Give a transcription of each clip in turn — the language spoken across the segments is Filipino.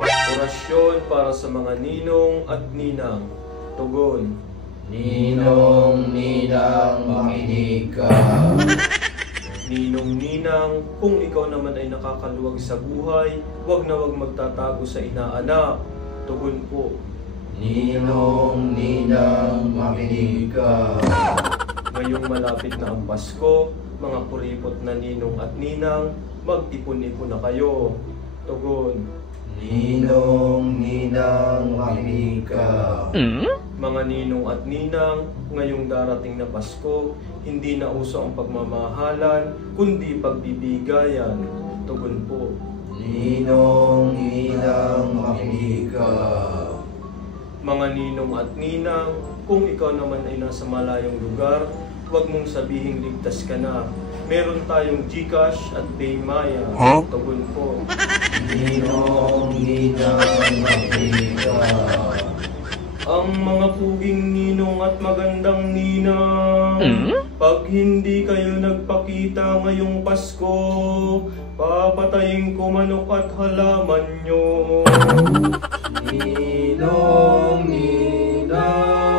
Orasyon para sa mga ninong at ninang. Tugon. Ninong, ninang, makinig ka. Ninong, ninang, kung ikaw naman ay nakakaluwag sa buhay, wag na wag magtatago sa inaanak. Tugon po. Ninong, ninang, makinig ka. Ngayong malapit na ang Pasko, mga kuripot na ninong at ninang, mag-ipon-ipon na kayo. Tugon. Ninong, ninang, makinig ka. Mga ninong at ninang, ngayong darating na Pasko, hindi na uso ang pagmamahalan, kundi pagbibigayan. Tugon po. Ninong, ninang, makinig ka. Mga ninong at ninang, kung ikaw naman ay nasa malayong lugar, huwag mong sabihing ligtas ka na. Meron tayong GCash at Paymaya. Tugon po. Ninong, ninang, makinig ka. Ang mga puging ninong at magandang ninang, pag hindi kayo nagpakita ngayong Pasko, papatayin ko manok at halaman nyo. Ninong, ninang.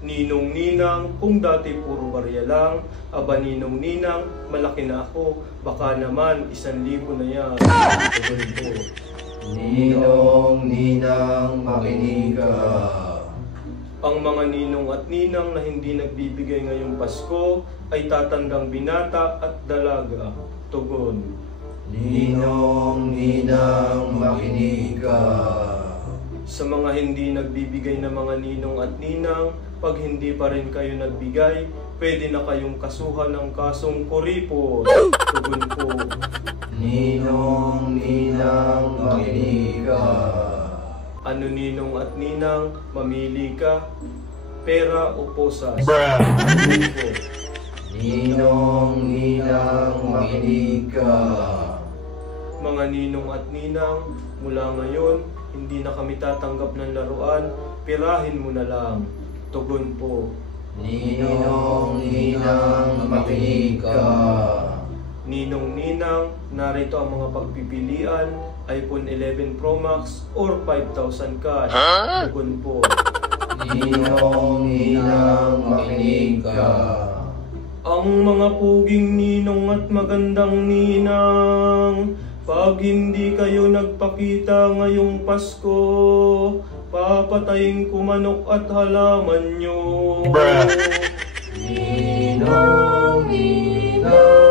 Ninong, ninang, kung dati puro barya lang, aba ninong, ninang, malaki na ako, baka naman 1,000 na yan. Tugon po. Ninong, ninang, makinig ka. Ang mga ninong at ninang na hindi nagbibigay ngayong Pasko ay tatandang binata at dalaga. Tugon. Ninong, ninang, makinig ka. Sa mga hindi nagbibigay na mga ninong at ninang, pag hindi pa rin kayo nagbigay, pwede na kayong kasuhan ng kasong kuripot. Tugon po. Ninong, ninang, makinig ka. Ano ninong at ninang, mamili ka? Pera o posas? Tugon po. Ninong, ninang, makinig ka. Mga ninong at ninang, mula ngayon, hindi na kami tatanggap ng laruan, pirahin mo na lang. Tugon po. Ninong, ninang, makinig ka. Ninong, ninang, narito ang mga pagpipilian, iPhone 11 Pro Max or 5,000 cash. Tugon po. Ninong, ninang, makinig ka. Ang mga puging ninong at magandang ninang, pag hindi kayo nagpakita ngayong Pasko, papatayin ko manok at halaman nyo. Ninong, ninang.